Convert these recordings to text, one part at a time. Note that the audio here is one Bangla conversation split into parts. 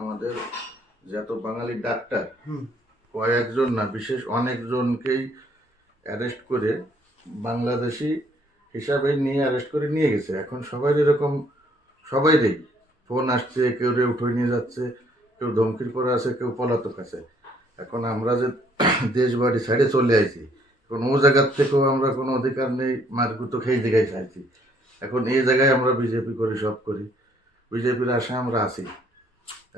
আমাদের যত বাঙালি ডাক্তার কয়েকজন না বিশেষ অনেকজনকেই অ্যারেস্ট করে বাংলাদেশি হিসাবে নিয়ে অ্যারেস্ট করে নিয়ে গেছে। এখন সবাই এরকম সবাইরই ফোন আসছে কেউ রে উঠে নিয়ে যাচ্ছে কেউ ধমকির পরে আছে কেউ পলাতক আছে। এখন আমরা যে দেশ বাড়ি সাইডে চলে আইছি এখন ও জায়গার থেকেও আমরা কোনো অধিকার নেই মারগুতো খেয়ে জায়গায় চাইছি এখন এই জায়গায় আমরা বিজেপি করি সব করি। বিজেপির আশা আমরা আছি।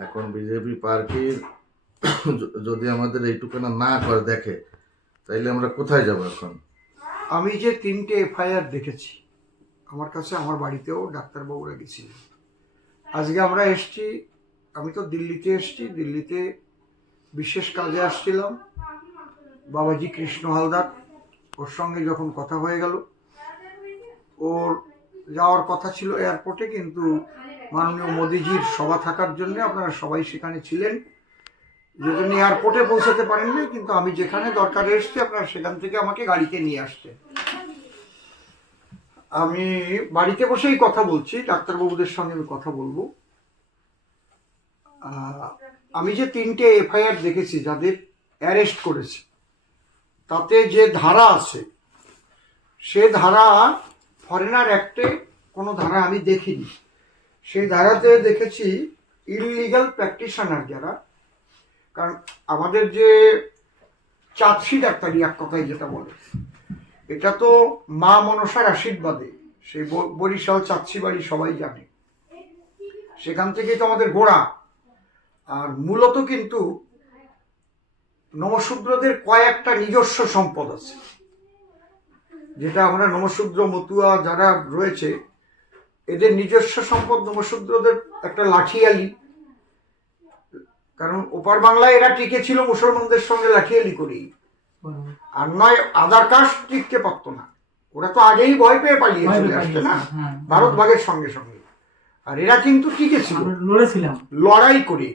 এখন বিজেপি পার্টির যদি আমাদের এইটুকুনা না করে দেখে, তাইলে আমরা কোথায় যাব এখন? আমি যে তিনটে এফআইআর দেখেছি, আমার কাছে আমার বাড়িতেও ডাক্তারবাবুরা গেছিলেন। আজকে আমরা এসছি, আমি তো দিল্লিতে এসছি, দিল্লিতে বিশেষ কাজে আসছিলাম। বাবাজি কৃষ্ণ হালদার, ওর সঙ্গে যখন কথা হয়ে গেল, ওর যাওয়ার কথা ছিল এয়ারপোর্টে কিন্তু মাননীয় মোদিজির সভা থাকার জন্য আপনারা সবাই সেখানে ছিলেন। যে জন্য এয়ারপোর্টে পৌঁছাতে পারেননি, কিন্তু আমি যেখানে দরকার এসছি, আপনারা সেখান থেকে আমাকে গাড়িতে নিয়ে আসছেন আমি বাড়িতে বসেই কথা বলছি, ডাক্তারবাবুদের সঙ্গে আমি কথা বলব। আমি যে তিনটে এফআইআর দেখেছি, যাদের অ্যারেস্ট করেছে, তাতে যে ধারা আছে, সে ধারা ফরেনার অ্যাক্টে কোনো ধারা আমি দেখিনি। সেই ধারাতে দেখেছি ইললিগাল প্র্যাকটিশনার যারা। কারণ আমাদের যে চাঁদসি ডাক্তারি এক কথায় যেটা বলে, এটা তো মা মনসার আশীর্বাদে। সেই বরিশাল চাঁদসি বাড়ি সবাই জানে। সেখান থেকেই তো আমাদের গোড়া আর মূলত কিন্তু নমশূদ্রদের কয়েকটা নিজস্ব সম্পদ আছে। যেটা আমরা নমশূদ্র মতুয়া যারা রয়েছে এদের নিজস্ব সম্পদ নমশূদ্রদের একটা লাঠিয়ালি। কারণ ওপার বাংলায় এরা টিকে ছিল মুসলমানদের সঙ্গে লাঠিয়ালি করেই। আর নয় আধার কার্ড টিকতে পারতো না। ওরা তো আগেই ভয় পেয়ে পালিয়ে চলে আসছে না? হ্যাঁ। ভারত ভাগের সঙ্গে সঙ্গে। আর এরা কিন্তু টিকে ছিল লড়েছিলাম। লড়াই করে।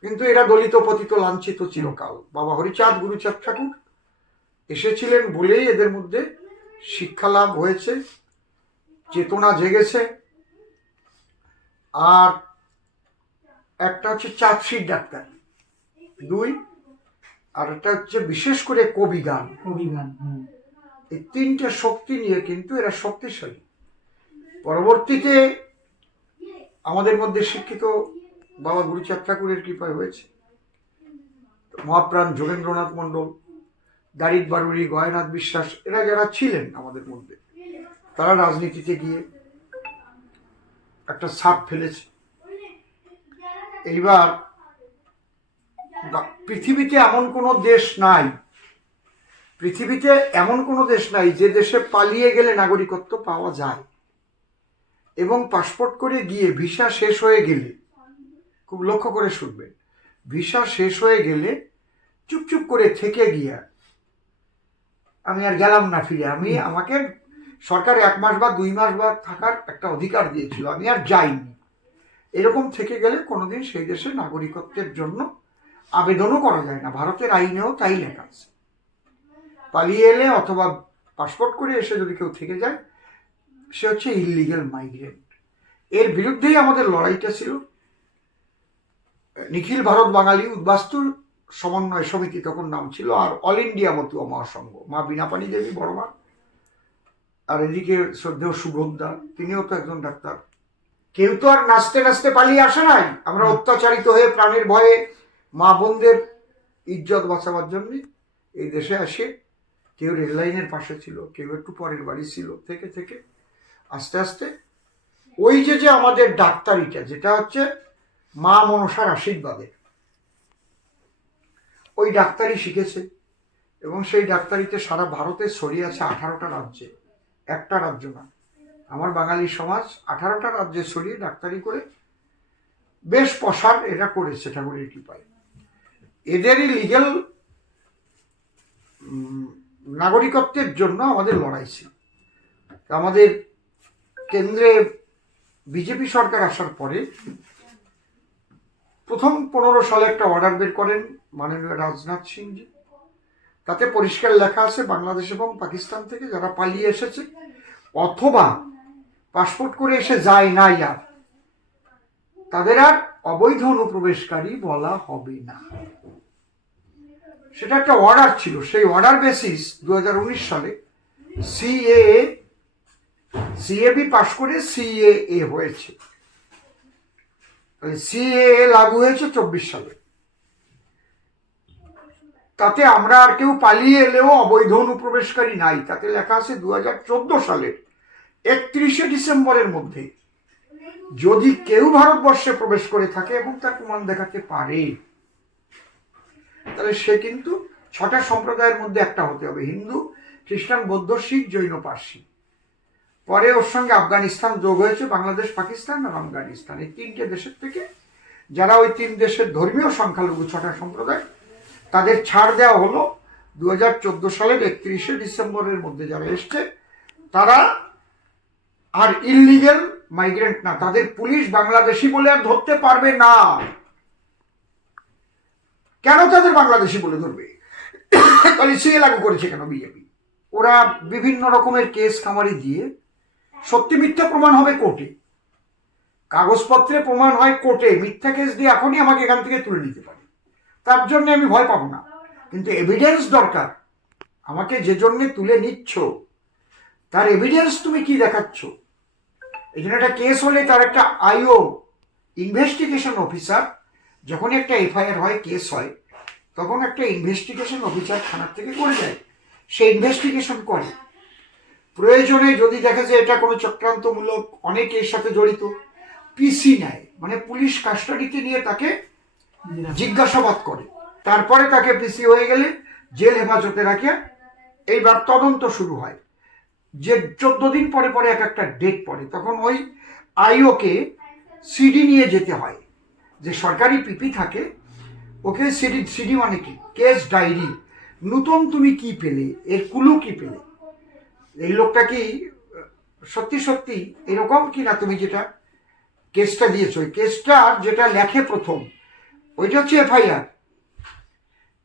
কিন্তু এরা দলিত পতিত লাঞ্ছিত চিরকাল। বাবা হরিচাঁদ গুরুচাঁদ ঠাকুর এসেছিলেন বলেই এদের মধ্যে শিক্ষা লাভ হয়েছে। চেতনা জেগেছে। আর একটা হচ্ছে চাঁদশির ডাক্তার। দুই আর একটা হচ্ছে বিশেষ করে কবি গান অভিযান হুম। এই তিনটে শক্তি নিয়ে কিন্তু এরা শক্তিশালী। পরবর্তীতে আমাদের মধ্যে শিক্ষিত বাবা গুরুচাঁদ ঠাকুরের কৃপায় হয়েছে। মহাপ্রাণ যোগেন্দ্রনাথ মণ্ডল দারিদ বারুরি গয়নাথ বিশ্বাস এরা যারা ছিলেন আমাদের মধ্যে তারা রাজনীতিতে গিয়ে একটা ছাপ ফেলেছে। এইবার পৃথিবীতে এমন কোনো দেশ নাই পৃথিবীতে এমন কোনো দেশ নাই যে দেশে পালিয়ে গেলে নাগরিকত্ব পাওয়া যায় এবং পাসপোর্ট করে গিয়ে ভিসা শেষ হয়ে গেলে খুব লক্ষ্য করে শুনবেন ভিসা শেষ হয়ে গেলে চুপচুপ করে থেকে গিয়া আমি আর গেলাম না ফিরে আমি আমাকে সরকার এক মাস বা দুই মাস বা থাকার একটা অধিকার দিয়েছিল, আমি আর যাইনি। এরকম থেকে গেলে কোনোদিন সেই দেশে নাগরিকত্বের জন্য আবেদনও করা যায় না, ভারতের আইনেও তাই লেখা আছে। পালিয়ে এলে অথবা পাসপোর্ট করে এসে যদি কেউ থেকে যায়, সে হচ্ছে ইললিগেল মাইগ্রেন্ট এর বিরুদ্ধেই আমাদের লড়াইটা ছিল। নিখিল ভারত বাঙালি উদ্বাস্তু সমন্বয় সমিতি তখন নাম ছিল, আর অল ইন্ডিয়া মতুয়া মহাসংঘ, মা বিনাপানি দেবী বড় মা আর এদিকে শ্রদ্ধেয় সুভদ্রা তিনিও তো একজন ডাক্তার। কেউ তো আর নাচতে নাচতে পালিয়ে আসে নাই। আমরা অত্যাচারিত হয়ে প্রাণের ভয়ে মা বোনদের ইজ্জত বাঁচাবার জন্য এই দেশে আসে। কেউ রেল লাইনের পাশে ছিল কেউ একটু পরের বাড়ি ছিল থেকে থেকে আস্তে আস্তে। ওই যে যে আমাদের ডাক্তারিটা যেটা হচ্ছে মা মনসার আশীর্বাদে। ওই ডাক্তারি শিখেছে এবং সেই ডাক্তারিতে সারা ভারতে ছড়িয়ে আছে আঠারোটা রাজ্যে। একটা রাজ্য না। আমার বাঙালি সমাজ আঠারোটা রাজ্যে ছড়িয়ে ডাক্তারি করে বেশ প্রসার এরা করেছে ঠাকুরের কৃপায়। এদেরই লিগেল নাগরিকত্বের জন্য আমাদের লড়াই ছিল। আমাদের কেন্দ্রে বিজেপি সরকার আসার পরে প্রথম পনেরো সালে একটা অর্ডার বের করেন মাননীয় রাজনাথ সিংজি। তাতে পরিষ্কার লেখা আছে বাংলাদেশ এবং পাকিস্তান থেকে যারা পালিয়ে এসেছে, অথবা পাসপোর্ট করে এসে যায় নাই আর তাদের আর অবৈধ অনুপ্রবেশকারী বলা হবে না। সেটা একটা অর্ডার ছিল। সেই অর্ডার বেসিস দু হাজার উনিশ সালে সিএএ সিএবি পাশ করে সিএএ হয়েছে। সিএএ লাগু হয়েছে চব্বিশ সালে। তাতে আমরা আর কেউ পালিয়ে এলেও অবৈধ অনুপ্রবেশকারী নাই। তাতে লেখা আছে দু হাজার চোদ্দ সালের একত্রিশে ডিসেম্বরের মধ্যে। যদি কেউ ভারতবর্ষে প্রবেশ করে থাকে এবং তার প্রমাণ দেখাতে পারে, তাহলে সে কিন্তু ছটা সম্প্রদায়ের মধ্যে একটা হতে হবে, হিন্দু, খ্রিস্টান, বৌদ্ধ, শিখ, জৈন, পার্সি। পরে ওর সঙ্গে আফগানিস্তান যোগ হয়েছে, বাংলাদেশ, পাকিস্তান আর আফগানিস্তান। এই তিনটে দেশের থেকে যারা ওই তিন দেশের ধর্মীয় সংখ্যালঘু ছটা সম্প্রদায় তাদের ছাড় দেওয়া হলো দু হাজার চোদ্দ সালের একত্রিশে ডিসেম্বরের মধ্যে যারা এসছে, তারা আর ইললিগেল মাইগ্রেন্ট না, তাদের পুলিশ বাংলাদেশি বলে আর ধরতে পারবে না। কেন তাদের বাংলাদেশি বলে ধরবে? তাহলে সে লাগু করেছে কেন বিজেপি? ওরা বিভিন্ন রকমের কেস খামারি দিয়ে, সত্যি মিথ্যা প্রমাণ হবে কোর্টে। কাগজপত্রে প্রমাণ হয় কোর্টে, মিথ্যা কেস দিয়ে এখনই আমাকে এখান থেকে তুলে নিতে পারে। তার জন্য আমি ভয় পাবো না। কিন্তু এভিডেন্স দরকার। আমাকে যে জন্যে তুলে নিচ্ছ, তার এভিডেন্স তুমি কি দেখাচ্ছ? এই জন্য একটা কেস হলে তার একটা আইও ইনভেস্টিগেশন অফিসার যখন একটা এফআইআর হয় কেস হয়, তখন একটা ইনভেস্টিগেশন অফিসার থানার থেকে করে যায় সে ইনভেস্টিগেশন করে। প্রয়োজনে যদি দেখা যায় এটা কোনো চক্রান্তমূলক, অনেকের সাথে জড়িত পিসি নেয়। মানে পুলিশ কাস্টাডিতে নিয়ে তাকে জিজ্ঞাসাবাদ করে। তারপরে তাকে পিসি হয়ে গেলে জেল হেফাজতে রাখে এইবার তদন্ত শুরু হয়। যে চোদ্দ দিন পরে পরে এক একটা ডেট পড়ে, তখন ওই আইওকে সিডি নিয়ে যেতে হয়। যে সরকারি পিপি থাকে, ওকে সিডি সিডি মানে কি? কেস ডায়েরি নতুন তুমি কি পেলে? এর কুলু কি পেলে? এই লোকটা কি, সত্যি সত্যি এরকম কি না তুমি যেটা কেসটা দিয়েছ? ওই কেসটা যেটা লেখে প্রথম ওইটা হচ্ছে এফআইআর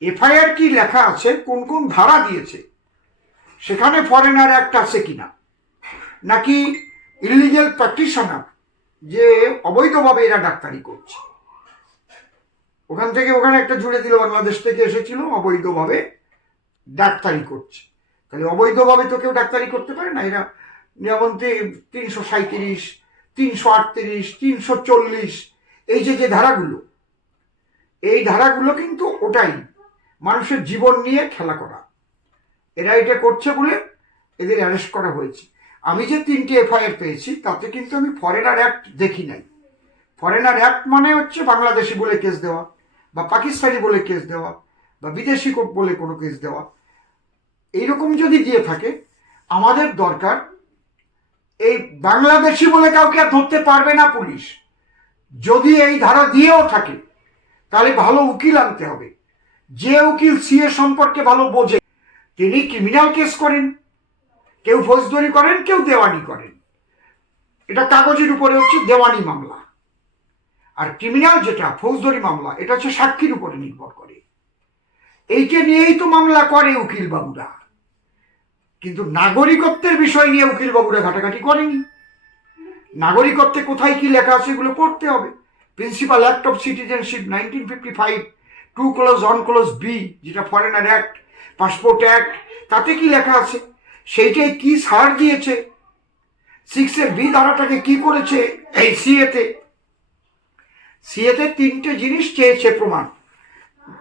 এফআইআর কি লেখা আছে? কোন কোন ধারা দিয়েছে? সেখানে ফরেনার অ্যাক্ট আছে কিনা? নাকি ইলিগেল প্র্যাকটিশনার যে অবৈধভাবে এরা ডাক্তারি করছে? ওখান থেকে ওখানে একটা জুড়ে দিল, বাংলাদেশ থেকে এসেছিল, অবৈধভাবে ডাক্তারি করছে। তাহলে অবৈধভাবে তো কেউ ডাক্তারি করতে পারে না, এরা যেমন তিনশো সাঁত্রিশ তিনশো আটত্রিশ, তিনশো চল্লিশ, এই যে যে ধারাগুলো এই ধারাগুলো কিন্তু ওটাই। মানুষের জীবন নিয়ে খেলা করা। এরা এটা করছে বলে এদের অ্যারেস্ট করা হয়েছে। আমি যে তিনটে এফআইআর পেয়েছি, তাতে কিন্তু আমি ফরেনার অ্যাক্ট দেখি নাই। ফরেনার অ্যাক্ট মানে হচ্ছে বাংলাদেশি বলে কেস দেওয়া, বা পাকিস্তানি বলে কেস দেওয়া, বা বিদেশি বলে কোনো কেস দেওয়া। এইরকম যদি দিয়ে থাকে, আমাদের দরকার এই বাংলাদেশি বলে কাউকে আর ধরতে পারবে না পুলিশ। যদি এই ধারা দিয়েও থাকে তাহলে ভালো উকিল আনতে হবে। যে উকিল সিএ সম্পর্কে ভালো বোঝে, তিনি ক্রিমিনাল কেস করেন, কেউ ফৌজদারি করেন, কেউ দেওয়ানি করেন। এটা কাগজের উপরে হচ্ছে দেওয়ানি মামলা। আর ক্রিমিনাল যেটা, ফৌজদারি মামলা, এটা হচ্ছে সাক্ষীর উপরে নির্ভর করে। এইটা নিয়েই তো মামলা করে উকিল বাবুরা কিন্তু নাগরিকত্বের বিষয় নিয়ে উকিল বাবুরা ঘাটাঘাটি করেনি। নাগরিকত্বে কোথায় কি লেখা আছে, এগুলো পড়তে হবে। Principal act of citizenship nineteen fifty five two clause on clause B যেটা ফরেনার অ্যাক্ট পাসপোর্ট অ্যাক্ট তাতে কি লেখা আছে? সেইটাই কি সার দিয়েছে? সিক্সের বি ধারাটাকে কি করেছে? এই সিএতে সিএতে তিনটে জিনিস চেয়েছে প্রমাণ।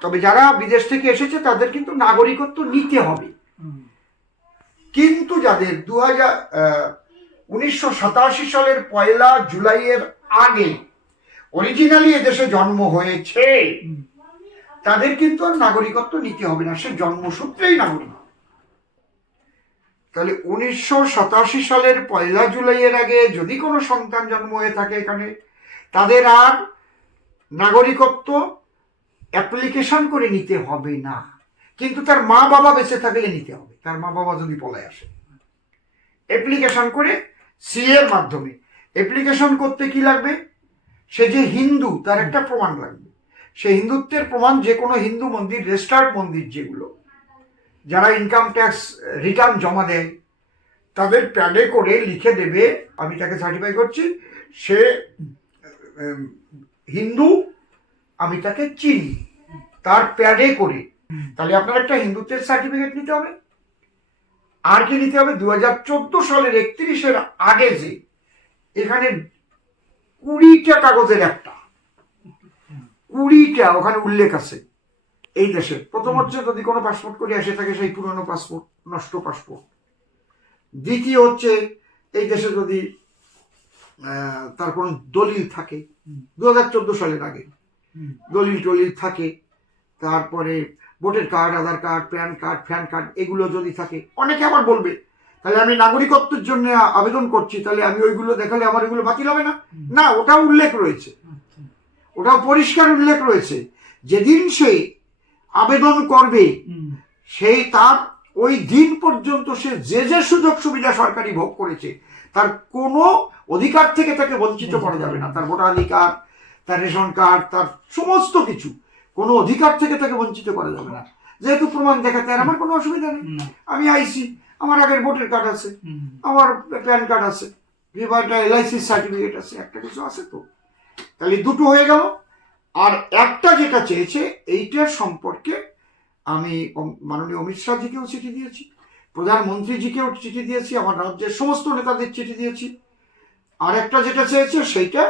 তবে যারা বিদেশ থেকে এসেছে তাদের কিন্তু নাগরিকত্ব নিতে হবে। কিন্তু যাদের দু হাজার উনিশশো সাতাশি সালের পয়লা জুলাইয়ের আগে অরিজিনালি এদেশে জন্ম হয়েছে। তাদের কিন্তু আর নাগরিকত্ব নিতে হবে না সে জন্মসূত্রেই নাগরিক। তাহলে উনিশশো সাতাশি সালের পয়লা জুলাইয়ের আগে যদি কোনো সন্তান জন্ম হয়ে থাকে এখানে তাদের আর নাগরিকত্ব অ্যাপ্লিকেশন করে নিতে হবে না। কিন্তু তার মা বাবা বেঁচে থাকলে নিতে হবে। তার মা বাবা যদি পলায় আসে। অ্যাপ্লিকেশন করে সিএর মাধ্যমে। অ্যাপ্লিকেশন করতে কি লাগবে? সে যে হিন্দু, তার একটা প্রমাণ লাগবে। সে হিন্দুত্বের প্রমাণ যে কোনো হিন্দু মন্দির রেজিস্টার্ড মন্দির যেগুলো, যারা ইনকাম ট্যাক্স রিটার্ন জমা দেয়, তাদের প্যাডে করে লিখে দেবে, আমি তাকে সার্টিফাই করছি, সে হিন্দু, আমি তাকে চিনি। তার প্যাডে করে। তাহলে আপনার একটা হিন্দুত্বের সার্টিফিকেট নিতে হবে। আর কি নিতে হবে? দু হাজার চোদ্দ সালের একত্রিশের আগে যে, এখানে কুড়িটা কাগজের একটা। কুড়িটা, ওখানে উল্লেখ আছে। এই দেশে প্রথম হচ্ছে যদি কোনো পাসপোর্ট করে আসে, থাকে সেই পুরনো পাসপোর্ট নষ্ট পাসপোর্ট দ্বিতীয় হচ্ছে, এই দেশে যদি তার কোনো দলিল থাকে দু হাজার চোদ্দ সালের আগে। দলিল টলিল থাকে, তারপরে ভোটের card Aadhaar card PAN card fan card এগুলো যদি থাকে, অনেকে আবার বলবে তাহলে আমি নাগরিকত্বের জন্য আবেদন করছি তাহলে আমি ওইগুলো দেখালে আমার এগুলো বাতিল হবে না? না ওটাও উল্লেখ রয়েছে। ওটাও পরিষ্কার উল্লেখ রয়েছে। যেদিন সে আবেদন করবে সেই তার ওই দিন পর্যন্ত সে যে যে সুযোগ সুবিধা সরকারি ভোগ করেছে তার কোনো অধিকার থেকে তাকে বঞ্চিত করা যাবে না। তার ভোটাধিকার তার রেশন কার্ড তার সমস্ত কিছু কোনো অধিকার থেকে তাকে বঞ্চিত করা যাবে না। যেহেতু প্রমাণ দেখাতে আর আমার কোনো অসুবিধা নেই। আমি আইসি। আমার আগের ভোটার কার্ড আছে। আমার প্যান কার্ড আছে। একটা এলআইসি সার্টিফিকেট আছে একটা কিছু আছে তো। তাহলে দুটো হয়ে গেল। আর একটা যেটা চেয়েছে এইটার সম্পর্কে আমি মাননীয় অমিত শাহজিকেও চিঠি দিয়েছি প্রধানমন্ত্রীজিকেও চিঠি দিয়েছি আমার রাজ্যের সমস্ত নেতাদের চিঠি দিয়েছি। আর একটা যেটা চেয়েছে সেইটা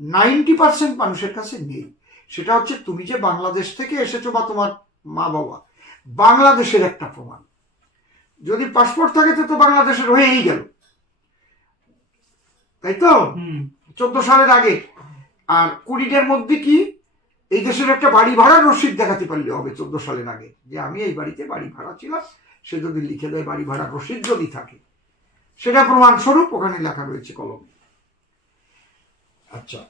নাইনটি পার্সেন্ট মানুষের কাছে নেই। সেটা হচ্ছে তুমি যে বাংলাদেশ থেকে এসেছ বা তোমার মা বাবা বাংলাদেশের একটা প্রমাণ। যদি পাসপোর্ট থাকে তো তো বাংলাদেশের হয়েই গেল। তাই তো? চোদ্দ সালের আগে। আর কুড়িটার মধ্যে কি? এই দেশের একটা বাড়ি ভাড়ার রসিদ দেখাতে পারলে হবে চোদ্দ সালের আগে। যে আমি এই বাড়িতে বাড়ি ভাড়া ছিলাম সে যদি লিখে দেয় বাড়ি ভাড়ার রসিদ যদি থাকে। সেটা প্রমাণস্বরূপ ওখানে লেখা রয়েছে কলম। আচ্ছা।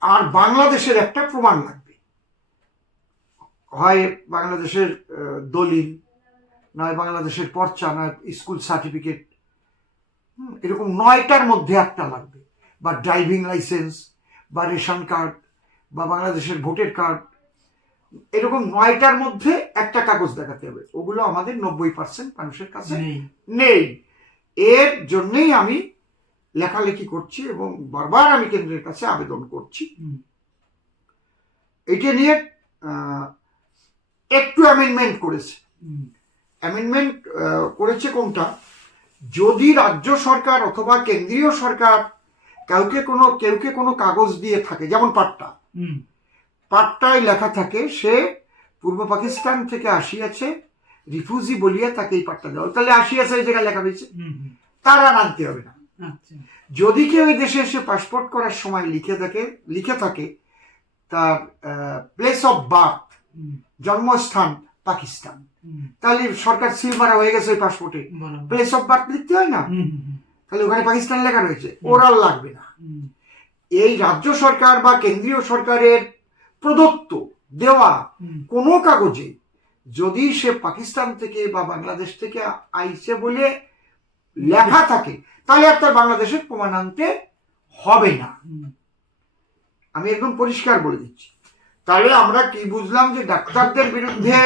আর বাংলাদেশের একটা প্রমাণ লাগবে। হয় বাংলাদেশের দলিল। নয় বাংলাদেশের পর্চা নয় স্কুল সার্টিফিকেট। এরকম নয়টার মধ্যে একটা লাগবে। বা ড্রাইভিং লাইসেন্স বা রেশন কার্ড বা বাংলাদেশের ভোটের কার্ড। এরকম নয়টার মধ্যে একটা কাগজ দেখাতে হবে। ওগুলো আমাদের নব্বই পার্সেন্ট মানুষের কাছে নেই। এর জন্যেই আমি লেখালেখি করছি এবং বারবার আমি কেন্দ্রের কাছে আবেদন করছি। এটা নিয়ে একটু অ্যামেন্ডমেন্ট করেছে। অ্যামেন্ডমেন্ট করেছে কোনটা? যদি রাজ্য সরকার অথবা কেন্দ্রীয় সরকার কাউকে কোনো কেউকে কোনো কাগজ দিয়ে থাকে যেমন পাট্টা। পাট্টায় লেখা থাকে সে পূর্ব পাকিস্তান থেকে আসিয়াছে রিফিউজি বলিয়া তাকে এই পাট্টা দেওয়া তাহলে আসিয়াছে এই জায়গায় লেখা রয়েছে। তার আর আনতে হবে না। আচ্ছা। যদি কেউ এই দেশে এসে পাসপোর্ট করার সময় লিখে থাকে লিখে থাকে তার প্লেস অফ বার্থ জন্মস্থান পাকিস্তান। তাহলে সরকার সিল মারা হয়ে গেছে ওই পাসপোর্টে প্লেস অফ বার্থ লিখতে হয় না? তাহলে ওখানে পাকিস্তান লেখা রয়েছে। ওরাল লাগবে না। এই রাজ্য সরকার বা কেন্দ্রীয় সরকারের প্রদত্ত দেওয়া কোনো কাগজে যদি সে পাকিস্তান থেকে বা বাংলাদেশ থেকে আইছে বলে লেখা থাকে তাহলে আর তার বাংলাদেশের প্রমাণ আনতে হবে না। আমি একদম পরিষ্কার বলে দিচ্ছি। তাহলে আমরা কি বুঝলাম যে ডাক্তারদের বিরুদ্ধে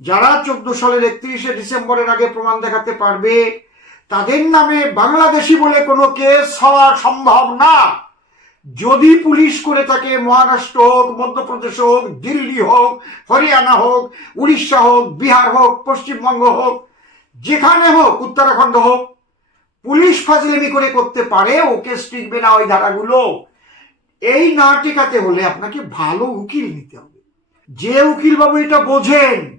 যারা চোদ্দ সালের একত্রিশে ডিসেম্বরের আগে প্রমাণ দেখাতে পারবে, তাদের নামে বাংলাদেশি বলে কোনো কেস হওয়া সম্ভব না। যদি পুলিশ করে থাকে, মহারাষ্ট্র হোক, মধ্যপ্রদেশ হোক, দিল্লি হোক, হরিয়ানা হোক, উড়িষ্যা হোক, বিহার হোক, পশ্চিমবঙ্গ হোক, যেখানে হোক, উত্তরাখণ্ড হোক, পুলিশ ফাজলেমি করে করতে পারে ওকে টিকবে না ওই ধারাগুলো। এই না টেকাতে হলে আপনাকে ভালো উকিল নিতে হবে। যে উকিল বাবু এটা বোঝেন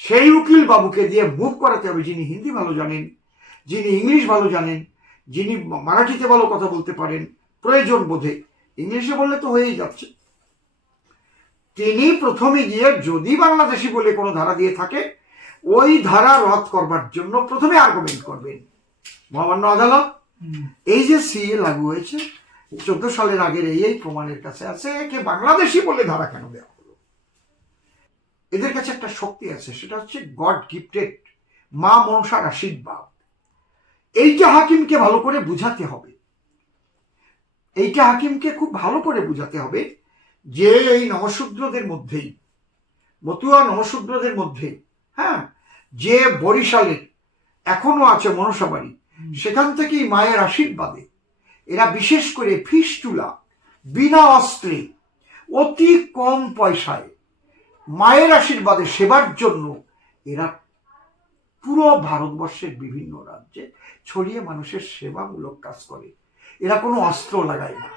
সেই উকিল বাবুকে দিয়ে মুভ করাতে হবে যিনি হিন্দি ভালো জানেন যিনি ইংলিশ ভালো জানেন যিনি মারাঠিতে ভালো কথা বলতে পারেন প্রয়োজন বোধে। ইংলিশে বললে তো হয়েই যাচ্ছে। তিনি প্রথমে গিয়ে যদি বাংলাদেশি বলে কোনো ধারা দিয়ে থাকে ওই ধারা রদ করবার জন্য প্রথমে আর্গুমেন্ট করবেন। মহামান্য আদালত এই যে সিএ লাগু হয়েছে চোদ্দ সালের আগের এই এই প্রমাণের কাছে আছে একে বাংলাদেশি বলে ধারা কেন দেওয়া? এদের কাছে একটা শক্তি আছে সেটা হচ্ছে গড গিফটেড মা মনসার আশীর্বাদ। এইটা হাকিমকে ভালো করে বুঝাতে হবে। এইটা হাকিমকে খুব ভালো করে বুঝাতে হবে যে এই নমশূদ্রদের মধ্যেই মতুয়া নমশূদ্রদের মধ্যে হ্যাঁ যে বরিশালের এখনও আছে মনসাবাড়ি সেখান থেকেই মায়ের আশীর্বাদে এরা বিশেষ করে ফিস্টুলা বিনা অস্ত্রে অতি কম পয়সায় মায়ের আশীর্বাদে সেবার জন্য এরা পুরো ভারতবর্ষের বিভিন্ন রাজ্যে ছড়িয়ে মানুষের সেবামূলক কাজ করে। এরা কোনো অস্ত্র লাগায় না।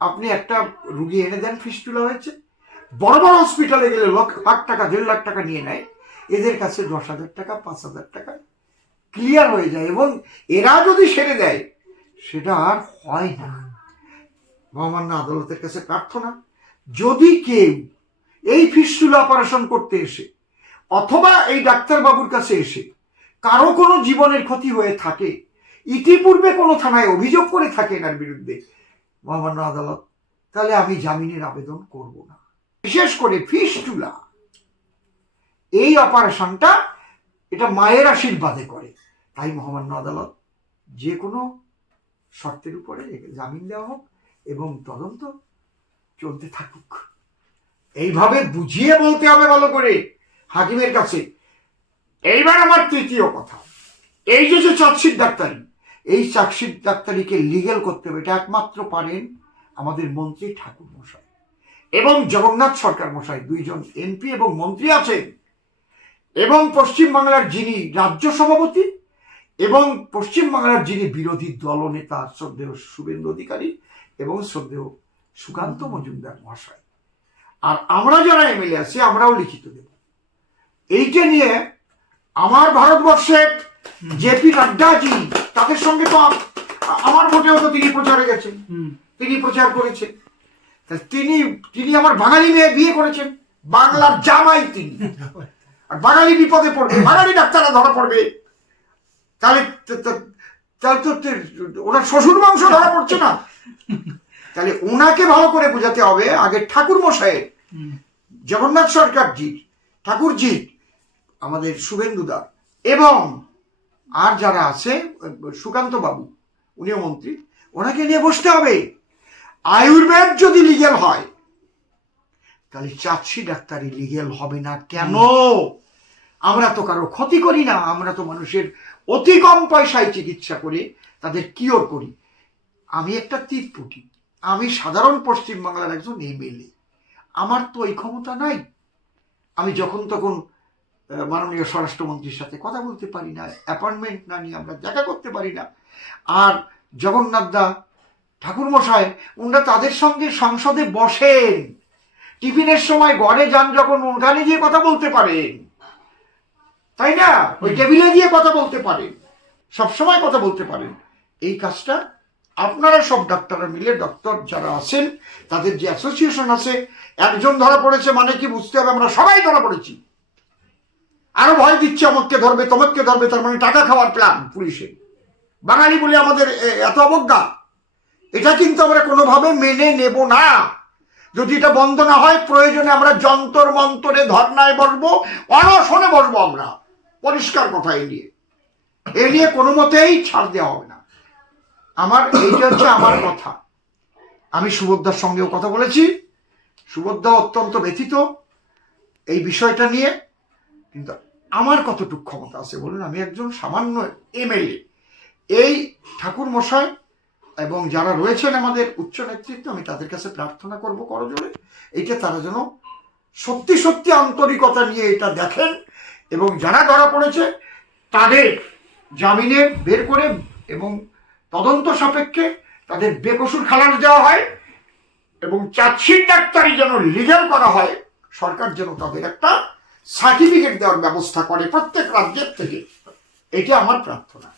আপনি একটা রুগী এনে দেন, ফিস্টুলা হয়েছে। বড় বড় হসপিটালে গেলে লাখ টাকা, দেড় লাখ টাকা নিয়ে নেয়। এদের কাছে দশ হাজার টাকা, পাঁচ হাজার টাকা ক্লিয়ার হয়ে যায় এবং এরা যদি সেরে দেয়, সেটা আর হয় না। মহামান্য আদালতের কাছে প্রার্থনা। যদি কেউ এই ফিস্টুলা অপারেশন করতে এসে, অথবা এই ডাক্তারবাবুর কাছে এসে কারও কোনো জীবনের ক্ষতি হয়ে থাকে, ইতিপূর্বে কোনো থানায় অভিযোগ করে থাকে এনার বিরুদ্ধে, মহামান্য আদালত, তাহলে আমি জামিনের আবেদন করব না। বিশেষ করে ফিস্টুলা এই অপারেশনটা এটা মায়ের আশীর্বাদে করে। তাই মহামান্য আদালত যে কোনো শর্তের উপরে জামিন দেওয়া হোক এবং তদন্ত চলতে থাকুক। এইভাবে বুঝিয়ে বলতে হবে ভালো করে হাকিমের কাছে। এইবার আমার তৃতীয় কথা। এই যে যে চার্জশিট ডাক্তারি, এই চার্জশিট ডাক্তারিকে লিগেল করতে হবে, এটা একমাত্র পারেন আমাদের মন্ত্রী ঠাকুর মশাই এবং জগন্নাথ সরকার মশাই, দুইজন এমপি এবং মন্ত্রী আছেন এবং পশ্চিমবাংলার যিনি রাজ্য সভাপতি এবং পশ্চিমবাংলার যিনি বিরোধী দলনেতা শ্রদ্ধেয় শুভেন্দু অধিকারী এবং শ্রদ্ধেয় সুকান্ত মজুমদার মহাশয়। আর আমরা যারা এমএলএ আছি আমরাও লিখিত দেব। এইটা নিয়ে আমার ভারতবর্ষের জেপি নাড্ডাজি তাদের সঙ্গে তো আমার ভোটেও তো তিনি প্রচারে গেছেন। তিনি প্রচার করেছেন। তিনি তিনি আমার বাঙালি মেয়ে বিয়ে করেছেন। বাংলার জামাই তিনি। আর বাঙালি বিপদে পড়বে বাঙালি ডাক্তাররা ধরা পড়বে। তাহলে তাহলে তো ওনার শ্বশুর বংশ ধরা পড়ছে না। তাহলে ওনাকে ভালো করে বোঝাতে হবে আগে ঠাকুর মশাইয়ের জগন্নাথ সরকারজির ঠাকুরজির আমাদের শুভেন্দুদা এবং আর যারা আছে, সুকান্ত বাবু, উনিও মন্ত্রী, ওনাকে নিয়ে বসতে হবে। আয়ুর্বেদ যদি লিগেল হয়, তাহলে চাচ্ছি ডাক্তারি লিগেল হবে না কেন? আমরা তো কারও ক্ষতি করি না, আমরা তো মানুষের অতি কম পয়সায় চিকিৎসা করে, তাদের কিওর করি। আমি একটা তীরপুটি, আমি সাধারণ পশ্চিমবাংলার একজন এমএলএ আমার তো ওই ক্ষমতা নাই। আমি যখন তখন মাননীয় স্বরাষ্ট্রমন্ত্রীর সাথে কথা বলতে পারি না, অ্যাপয়েন্টমেন্ট না নিয়ে আমরা দেখা করতে পারি না। আর জগন্নাথ দা, ঠাকুরমশাই ওনারা তাদের সঙ্গে সংসদে বসেন। টিফিনের সময় ঘরে যান যখন, ওখানে গিয়ে কথা বলতে পারেন। তাই না? ওই টেবিলে গিয়ে কথা বলতে পারেন। সব সময় কথা বলতে পারেন। এই কাজটা আপনারা সব ডাক্তাররা মিলে ডক্টর যারা আছেন, তাদের যে অ্যাসোসিয়েশন আছে, একজন ধরা পড়েছে মানে কি বুঝতে হবে, আমরা সবাই ধরা পড়েছি। আরও ভয় দিচ্ছে অমককে ধরবে তমককে ধরবে, তার মানে টাকা খাওয়ার প্ল্যান পুলিশের বাঙালি বলে আমাদের এত অবজ্ঞা। এটা কিন্তু আমরা কোনোভাবে মেনে নেব না। যদি এটা বন্ধ না হয়, প্রয়োজনে আমরা যন্তর মন্তরে ধর্নায় বসবো, অনশনে বসবো আমরা। পরিষ্কার কথা, এ নিয়ে। এ নিয়ে কোনো মতেই ছাড় দেওয়া হবে না। আমার, এইটা হচ্ছে আমার কথা। আমি সুভদ্রার সঙ্গেও কথা বলেছি। সুভদ্রা অত্যন্ত ব্যথিত এই বিষয়টা নিয়ে, কিন্তু আমার কতটুকু ক্ষমতা আছে বলুন? আমি একজন সামান্য এমএলএ এই ঠাকুর মশাই এবং যারা রয়েছেন আমাদের উচ্চ নেতৃত্ব, আমি তাদের কাছে প্রার্থনা করব করজোরে এইটা তারা যেন সত্যি সত্যি আন্তরিকতা নিয়ে এটা দেখেন এবং যারা ধরা পড়েছে, তাদের জামিনে বের করে এবং তদন্ত সাপেক্ষে তাদের বেকসুর খালাস দেওয়া হয় এবং চার্জশিট ডাক্তারি যেন লিগাল করা হয়, সরকার যেন তাদের একটা সার্টিফিকেট দেওয়ার ব্যবস্থা করে প্রত্যেক রাজ্যের থেকে। এটা আমার প্রার্থনা।